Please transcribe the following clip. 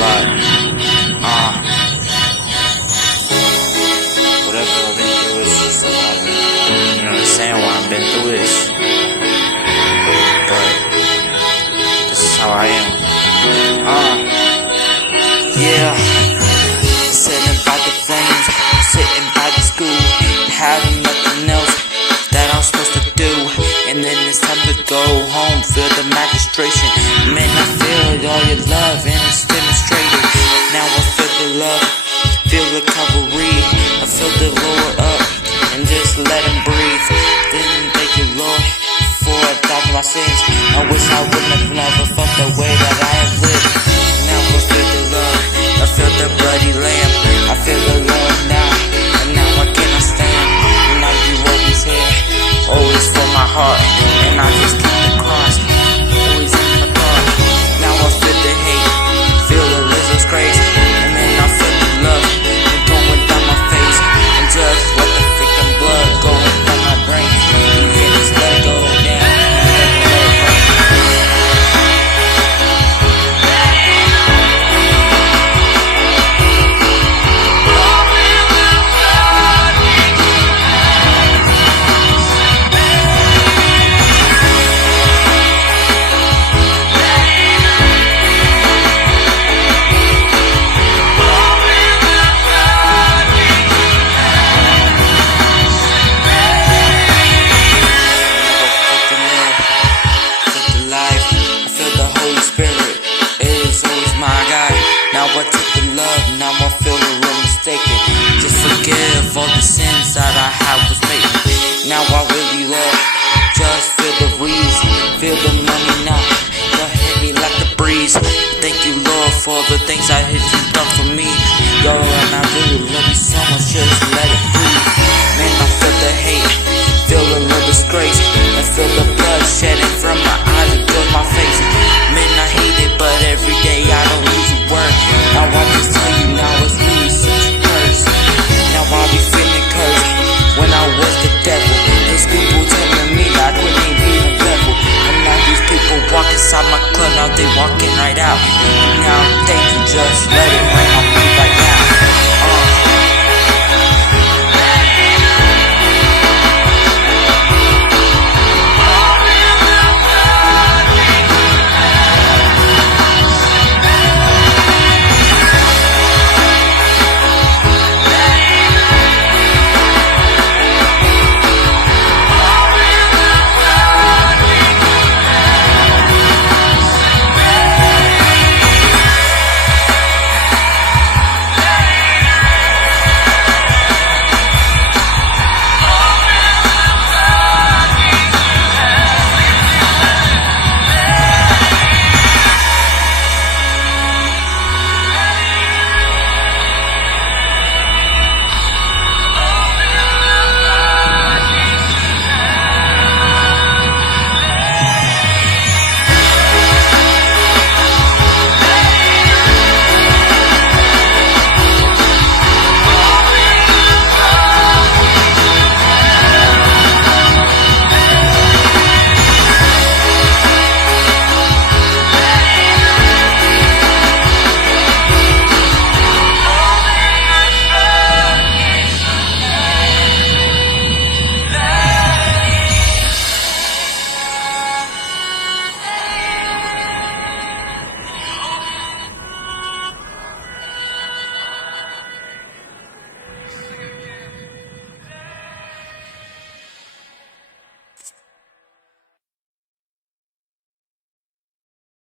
lot. Whatever I've been through is just a lot. You know what I'm saying? Why I've been through this. But this is how I am. Yeah. Sitting by the flames, sitting by the school, having nothing else that I'm supposed to do. And then it's time to go home, feel the magistration. Man, I feel all your love and it's demonstrated. Now I feel the love, feel the recovery. I feel the Lord up and just let him breathe. Then thank you, Lord, for a thousand my sins. I wish I wouldn't have never felt the way that I have lived. Now I feel the love, I feel the bloody lamb. I feel the love now, and now I cannot stand. Now you always here, always for my heart, and I just keep the cross, always in my thought. Now I feel the hate, feel the lizard's crazy, and then I feel the love, and going down my face, and just let the freaking blood going down my brain, and yeah, just let it go down, and let it rain. Now I took the love, now I feel a little mistaken. Just forgive all the sins that I have was making. Now I really love, just feel the reason, feel the money now. You hit me like the breeze. Thank you, Lord, for the things I hit you done for me. Yo, and I really love you so much, just let it breathe. Man, I feel the hate, feel a little disgrace, and feel the blood shedding from my eyes and feel my face. Man, I hate it, but every day I don't use a word. Now I just tell you, now it's really such a curse. Now I be feeling cursed when I was the devil. These people telling me that I couldn't be the devil. And now these people walk inside my club, now they walking right out. And now thank you, just let it rain on